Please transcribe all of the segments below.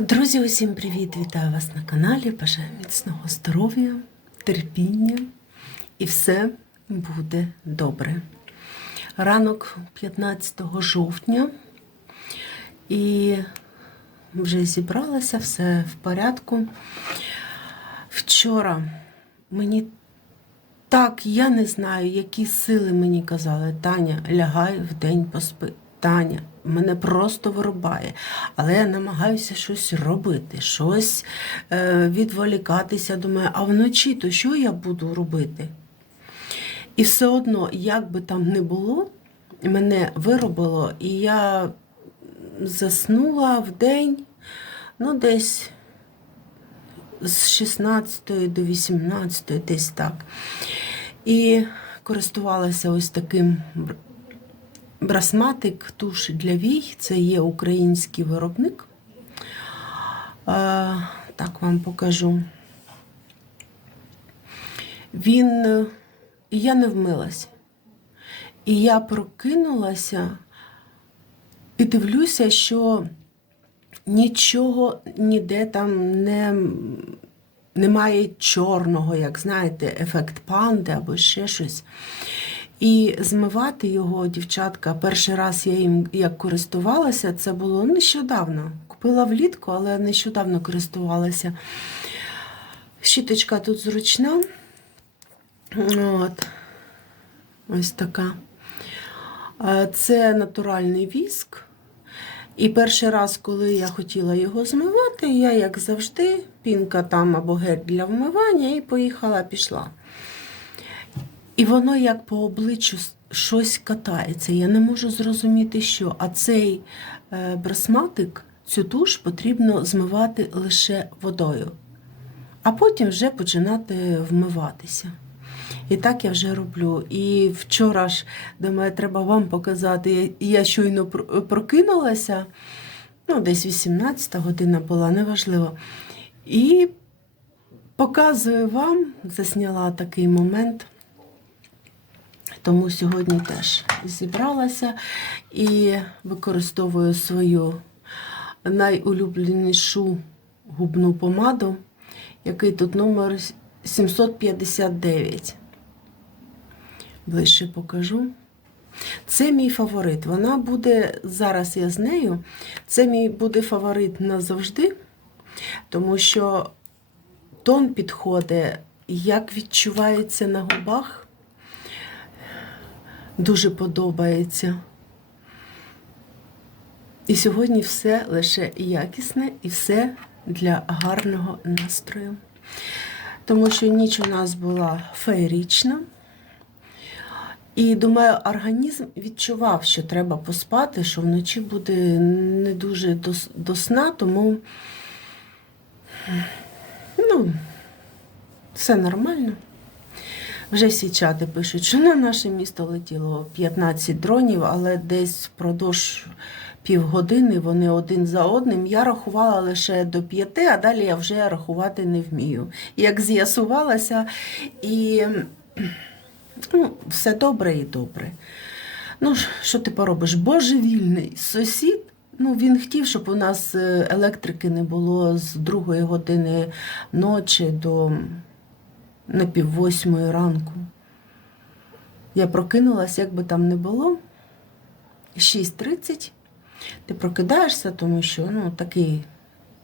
Друзі, усім привіт! Вітаю вас на каналі. Бажаю міцного здоров'я, терпіння і все буде добре. Ранок 15 жовтня і вже зібралася, все в порядку. Вчора мені так, я не знаю, які сили мені казали, Таня, лягай в день поспи. Таня, мене просто вирубає, але я намагаюся щось робити, щось е, відволікатися. Думаю, а вночі то що я буду робити? І все одно, як би там не було, мене виробило, і я заснула в день, ну, десь з 16 до 18, десь так. І користувалася ось таким брасматик туш для вій. Це є український виробник. А, так вам покажу. Він. е, я не вмилась. І я прокинулася і дивлюся, що нічого ніде там не, немає чорного, як знаєте, ефект панди або ще щось. І змивати його, дівчатка, перший раз я їм як користувалася, це було нещодавно. Купила влітку, але нещодавно користувалася. Щіточка тут зручна. От. Ось така. Це натуральний віск. І перший раз, коли я хотіла його змивати, я, як завжди, пінка там або гель для вмивання, і поїхала, пішла. І воно як по обличчю щось катається. Я не можу зрозуміти, що. А цей е, брасматик, цю туш потрібно змивати лише водою, а потім вже починати вмиватися. І так я вже роблю. І вчора ж думаю, треба вам показати. Я щойно прокинулася, ну, десь 18 година була, неважливо. І показую вам, засняла такий момент. Тому сьогодні теж зібралася і використовую свою найулюбленішу губну помаду, який тут номер 759. Ближче покажу. Це мій фаворит. Вона буде, зараз я з нею, це мій буде фаворит назавжди, тому що тон підходить, як відчувається на губах, дуже подобається. І сьогодні все лише якісне і все для гарного настрою. Тому що ніч у нас була феєрічна. І думаю, організм відчував, що треба поспати, що вночі буде не дуже до, до сна, тому ну, все нормально. Вже всі чати пишуть, що на наше місто летіло 15 дронів, але десь впродовж півгодини вони один за одним. Я рахувала лише до п'яти, а далі я вже рахувати не вмію. Як з'ясувалася, і ну, все добре і добре. Ну, що ти поробиш? Божевільний сусід. Ну, він хотів, щоб у нас е, електрики не було з другої години ночі до на пів восьмої ранку. Я прокинулася, як би там не було. 6.30. Ти прокидаєшся, тому що ну, такий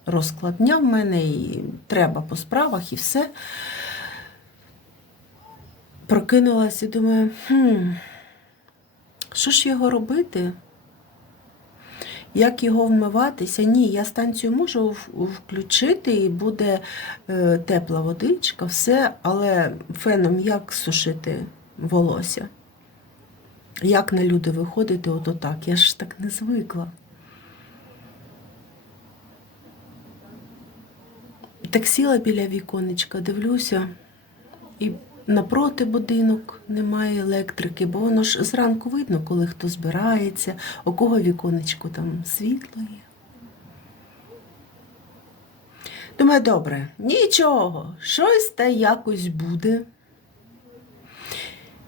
розклад дня в мене, і треба по справах, і все. Прокинулася і думаю, хм, що ж його робити? Як його вмиватися? Ні, я станцію можу включити і буде е, тепла водичка, все, але феном як сушити волосся? Як на люди виходити от отак? Я ж так не звикла. Так сіла біля віконечка, дивлюся, і напроти будинок немає електрики, бо воно ж зранку видно, коли хто збирається, у кого віконечко там світло є. Думаю, добре, нічого, щось та якось буде.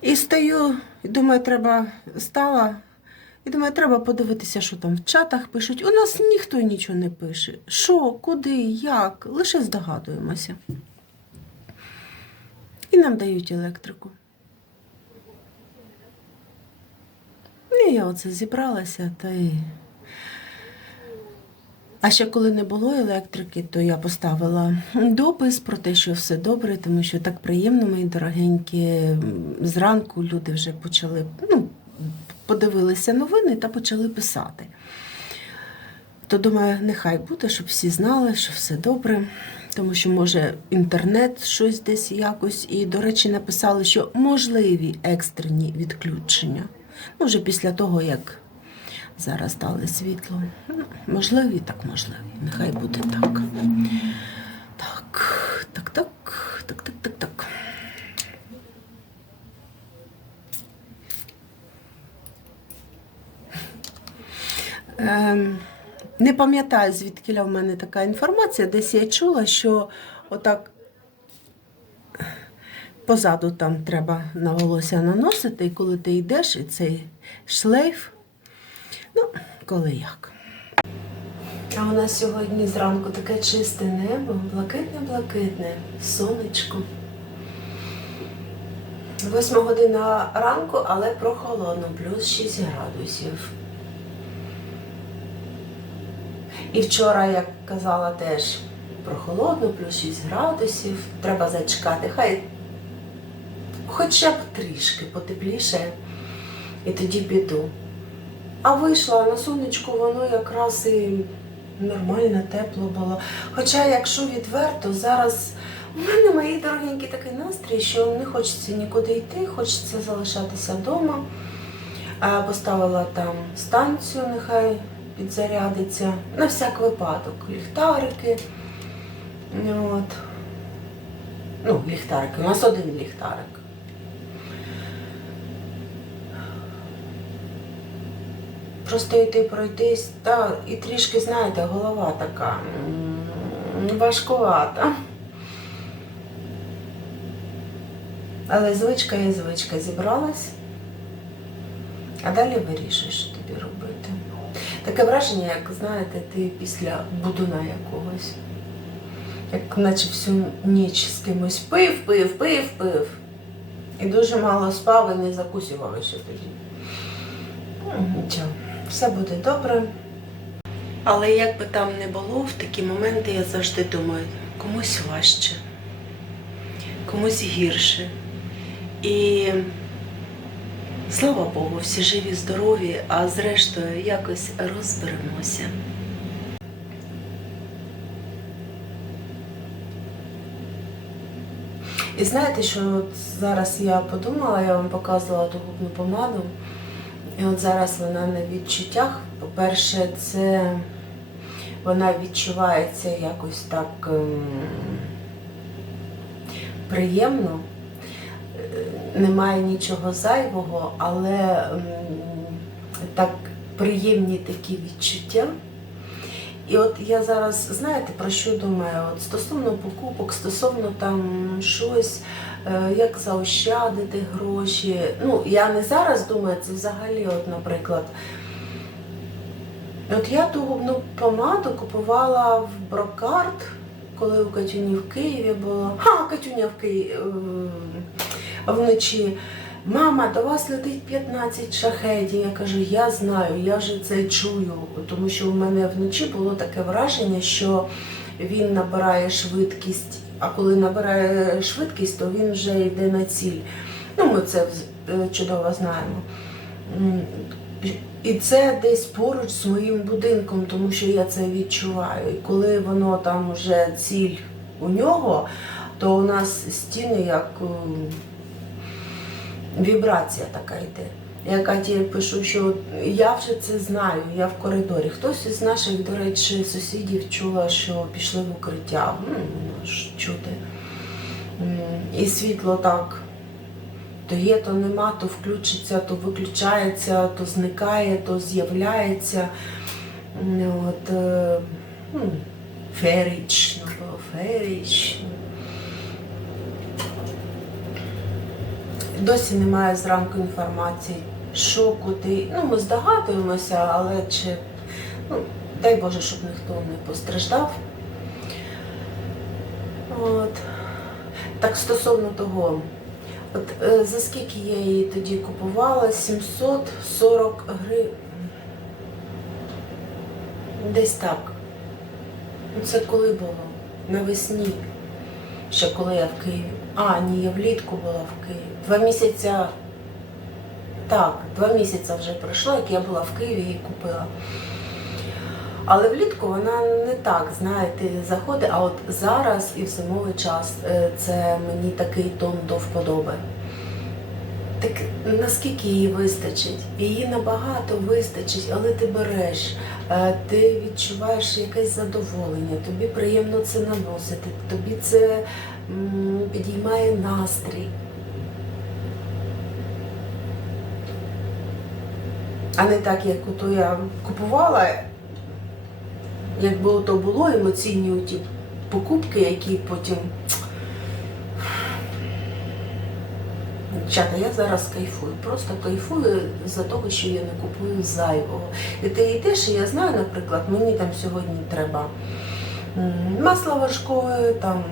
І стою, і думаю, треба стала І думаю, треба подивитися, що там в чатах пишуть. У нас ніхто нічого не пише. Що, куди, як, лише здогадуємося. Нам дають електрику. І я оце зібралася та й. А ще коли не було електрики, то я поставила допис про те, що все добре, тому що так приємно, мої дорогенькі. Зранку люди вже почали, ну, подивилися новини та почали писати. То думаю, нехай буде, щоб всі знали, що все добре. Тому що, може, інтернет щось десь якось. І, до речі, написали, що можливі екстрені відключення. Ну, вже після того, як зараз дали світло. Ну, Можливі, так можливі. Нехай буде так. Так, так, так, так, так, так, так. Ем, не пам'ятаю, звідки в мене така інформація. Десь я чула, що отак позаду там треба на волосся наносити, і коли ти йдеш, і цей шлейф, ну, коли як. А у нас сьогодні зранку таке чисте небо, блакитне-блакитне, сонечко. Восьма година ранку, але прохолодно, плюс 6 градусів. І вчора, як казала, теж прохолодно, плюс 6 градусів. Треба зачекати. Хай хоча б трішки потепліше, і тоді піду. А вийшла на сонечку, воно якраз і нормально, тепло було. Хоча, якщо відверто, зараз у мене мої дорогенькі такий настрій, що не хочеться нікуди йти, хочеться залишатися вдома. Поставила там станцію, нехай підзарядиться. На всяк випадок. Ліхтарики. От. Ну, ліхтарики. У нас один ліхтарик. Просто йти пройтись, та і трішки, знаєте, голова така важкувата. Але звичка є звичка. Зібралась, а далі вирішуєш, що тобі робити. Таке враження, як знаєте, ти після будуна якогось. Як наче всю ніч з кимось пив, пив, пив, пив. І дуже мало спав і не закусював ще тоді. Ну, Нічого, все буде добре. Але як би там не було, в такі моменти я завжди думаю, комусь важче, комусь гірше. І слава Богу, всі живі, здорові, а зрештою якось розберемося. І знаєте, що от зараз я подумала, я вам показувала ту губну помаду. І от зараз вона на відчуттях. По-перше, це вона відчувається якось так ем, приємно. Е, Немає нічого зайвого, але так приємні такі відчуття. І от я зараз, знаєте, про що думаю? От стосовно покупок, стосовно там щось, е, як заощадити гроші. Ну, я не зараз думаю, це взагалі, от, наприклад. От я ту губну помаду купувала в Брокарт, коли у Катюні в Києві було. Ха, Катюня в Києві вночі. Мама, до вас летить 15 шахедів. Я кажу, я знаю, я вже це чую, тому що у мене вночі було таке враження, що він набирає швидкість, а коли набирає швидкість, то він вже йде на ціль. Ну, ми це е, чудово знаємо. І це десь поруч з моїм будинком, тому що я це відчуваю. І коли воно там вже ціль у нього, то у нас стіни як. Вібрація така йде. Я Каті пишу, що я вже це знаю, я в коридорі. Хтось із наших, до речі, сусідів чула, що пішли в укриття. Ну, ну, чути. І світло так. То є, то нема, то включиться, то виключається, то зникає, то з'являється. От, феєрично було, феєрично. Досі немає зранку інформації, що куди. Ну, ми здогадуємося, але чи, ну, дай Боже, щоб ніхто не постраждав. От. Так стосовно того, от е, за скільки я її тоді купувала? 740 гривень. Десь так. Це коли було? Навесні. Ще коли я в Києві. А, ні, я влітку була в Києві. Два місяці. Так, два місяці вже пройшло, як я була в Києві і купила. Але влітку вона не так, знаєте, заходить, а от зараз і в зимовий час е, це мені такий тон до вподоби. Так наскільки її вистачить? Її набагато вистачить, але ти береш, е, ти відчуваєш якесь задоволення, тобі приємно це наносити, тобі це підіймає настрій. А не так, як ото я купувала, якби то було емоційні ті покупки, які потім. Чата, я зараз кайфую, просто кайфую за того, що я не купую зайвого. І йдеш, і я знаю, наприклад, мені там сьогодні треба масло важкое, там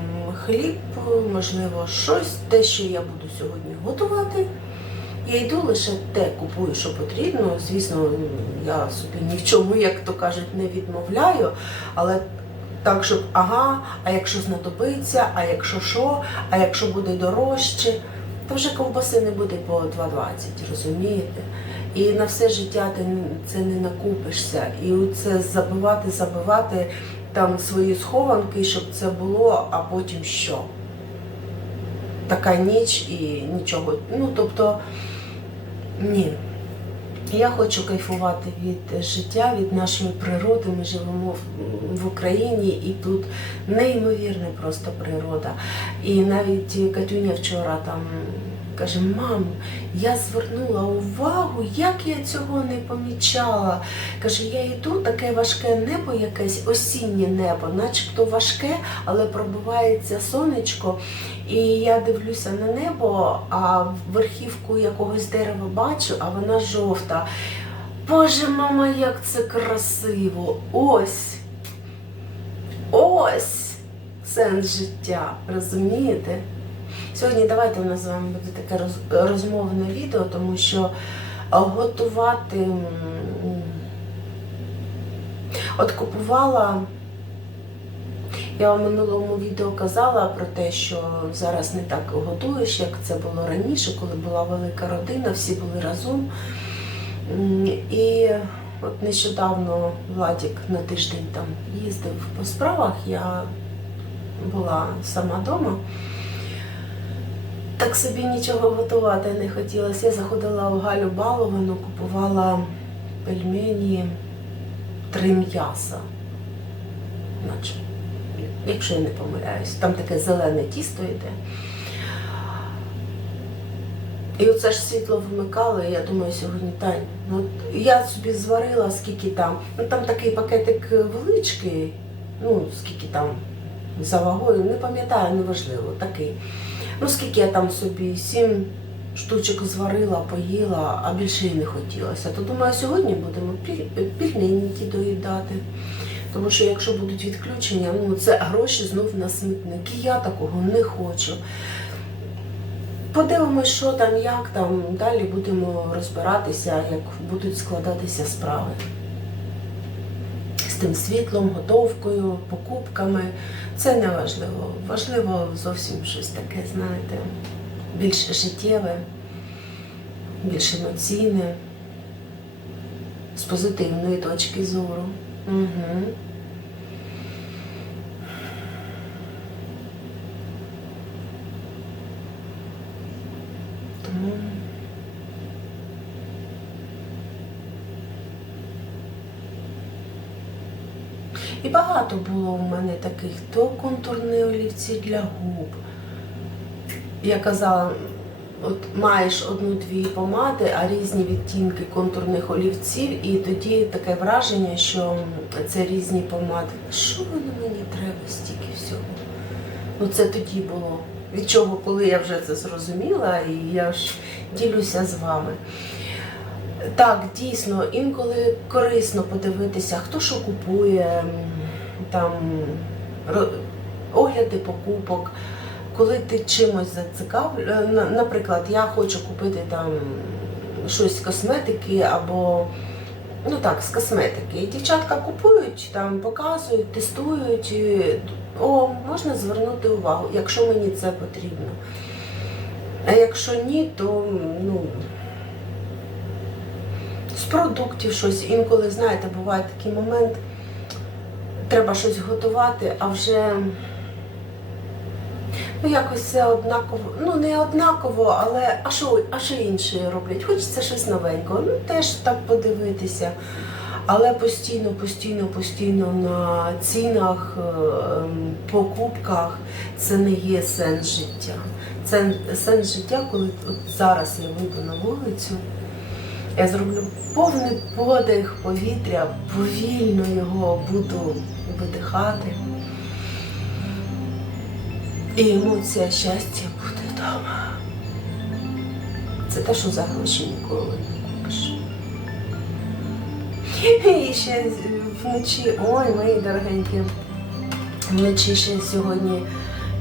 хліб, можливо, щось, те, що я буду сьогодні готувати. Я йду лише те купую, що потрібно. Звісно, я собі ні в чому, як то кажуть, не відмовляю, але так, щоб ага, а якщо знадобиться, а якщо що, а якщо буде дорожче, то вже ковбаси не буде по 2,20, розумієте? І на все життя ти це не накупишся. І це забивати, забивати там свої схованки, щоб це було, а потім що? Така ніч і нічого. Ну, тобто, ні. Я хочу кайфувати від життя, від нашої природи. Ми живемо в- Україні і тут неймовірна просто природа. І навіть Катюня вчора там каже: мам, я звернула увагу, як я цього не помічала. Каже, я йду, таке важке небо, якесь осіннє небо, начебто важке, але пробивається сонечко. І я дивлюся на небо, а верхівку якогось дерева бачу, а вона жовта. Боже, мама, як це красиво! Ось. Ось сенс життя, розумієте? Сьогодні давайте у нас з вами буде таке розмовне відео, тому що готувати. От купувала. Я вам минулому відео казала про те, що зараз не так готуєш, як це було раніше, коли була велика родина, всі були разом. І от нещодавно Владік на тиждень там їздив по справах, я була сама вдома. Так собі нічого готувати не хотілося. Я заходила в Галю Баловану, купувала пельмені три м'яса. Наче якщо я не помиляюсь, там таке зелене тісто йде. І оце ж світло вмикало, і я думаю, сьогодні Тань, ну я собі зварила, скільки там. Ну там такий пакетик величкий, ну скільки там за вагою, не пам'ятаю, неважливо, такий. Ну скільки я там собі, сім штучок зварила, поїла, а більше і не хотілося. То думаю, сьогодні будемо піль- пельмені ті доїдати. Тому що якщо будуть відключення, ну це гроші знов на смітник. І я такого не хочу. Подивимось, що там, як там. Далі будемо розбиратися, як будуть складатися справи. З тим світлом, готовкою, покупками. Це не важливо. Важливо зовсім щось таке, знаєте, більш життєве, більш емоційне, з позитивної точки зору. Угу. І багато було у мене таких то контурні олівці для губ. Я казала, от маєш одну-дві помади, а різні відтінки контурних олівців, і тоді таке враження, що це різні помади. Що воно мені треба стільки всього? Ну це тоді було. Від чого, коли я вже це зрозуміла, і я ж ділюся з вами. Так, дійсно, інколи корисно подивитися, хто що купує, там огляди покупок. Коли ти чимось зацікавлений, наприклад, я хочу купити там щось з косметики або ну так, з косметики. І дівчатка купують, там показують, тестують. І, о, можна звернути увагу, якщо мені це потрібно. А якщо ні, то ну, з продуктів щось. Інколи, знаєте, буває такий момент, треба щось готувати, а вже ну, якось все однаково. Ну, не однаково, але а що, а що інші роблять? Хочеться щось новенького. Ну, теж так подивитися. Але постійно, постійно, постійно на цінах, е, ем, покупках це не є сенс життя. Це сенс життя, коли от зараз я вийду на вулицю, я зроблю повний подих повітря, повільно його буду видихати. І емоція щастя буде вдома. Це те, що за гроші ніколи не купиш. І ще вночі, ой, мої дорогенькі, вночі ще сьогодні,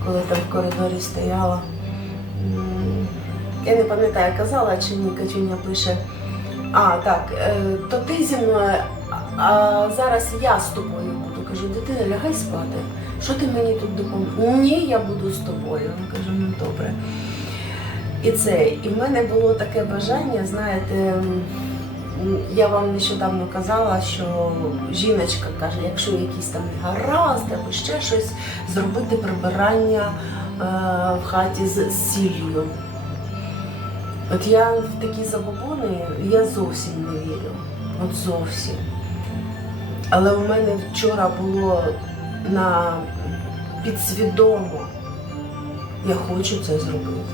коли там в коридорі стояла, я не пам'ятаю, казала чи ні, Катюня пише. А, так, е, то ти зі мною, а- зараз я з тобою буду. Кажу, дитина, лягай спати. Що ти мені тут допоможеш? Ні, я буду з тобою. Він каже, ну добре. І це, і в мене було таке бажання, знаєте, я вам нещодавно казала, що жіночка каже, якщо якісь там гаразд або ще щось, зробити прибирання е, в хаті з сіллю. От я в такі забобони я зовсім не вірю. От зовсім. Але у мене вчора було на підсвідомо. Я хочу це зробити.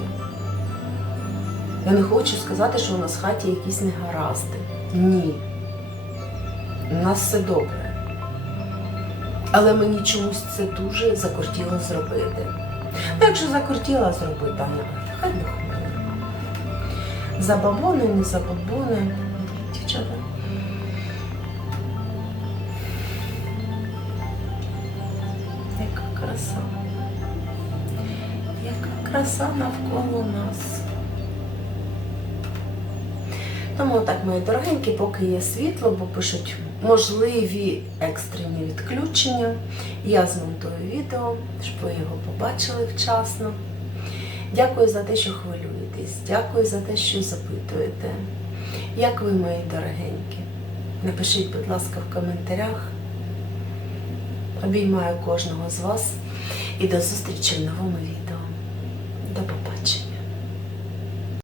Я не хочу сказати, що у нас в хаті якісь негаразди. Ні. У нас все добре. Але мені чомусь це дуже закортіло зробити. Ну, якщо закортіла зробити, Аня, хай Бог милує. Забабони, не забабони. Дівчата. Яка краса. Яка краса навколо нас. Тому так, мої дорогенькі, поки є світло, бо пишуть можливі екстрені відключення. Я змонтую відео, щоб ви його побачили вчасно. Дякую за те, що хвилюєтесь. Дякую за те, що запитуєте. Як ви, мої дорогенькі? Напишіть, будь ласка, в коментарях. Обіймаю кожного з вас і до зустрічі в новому відео.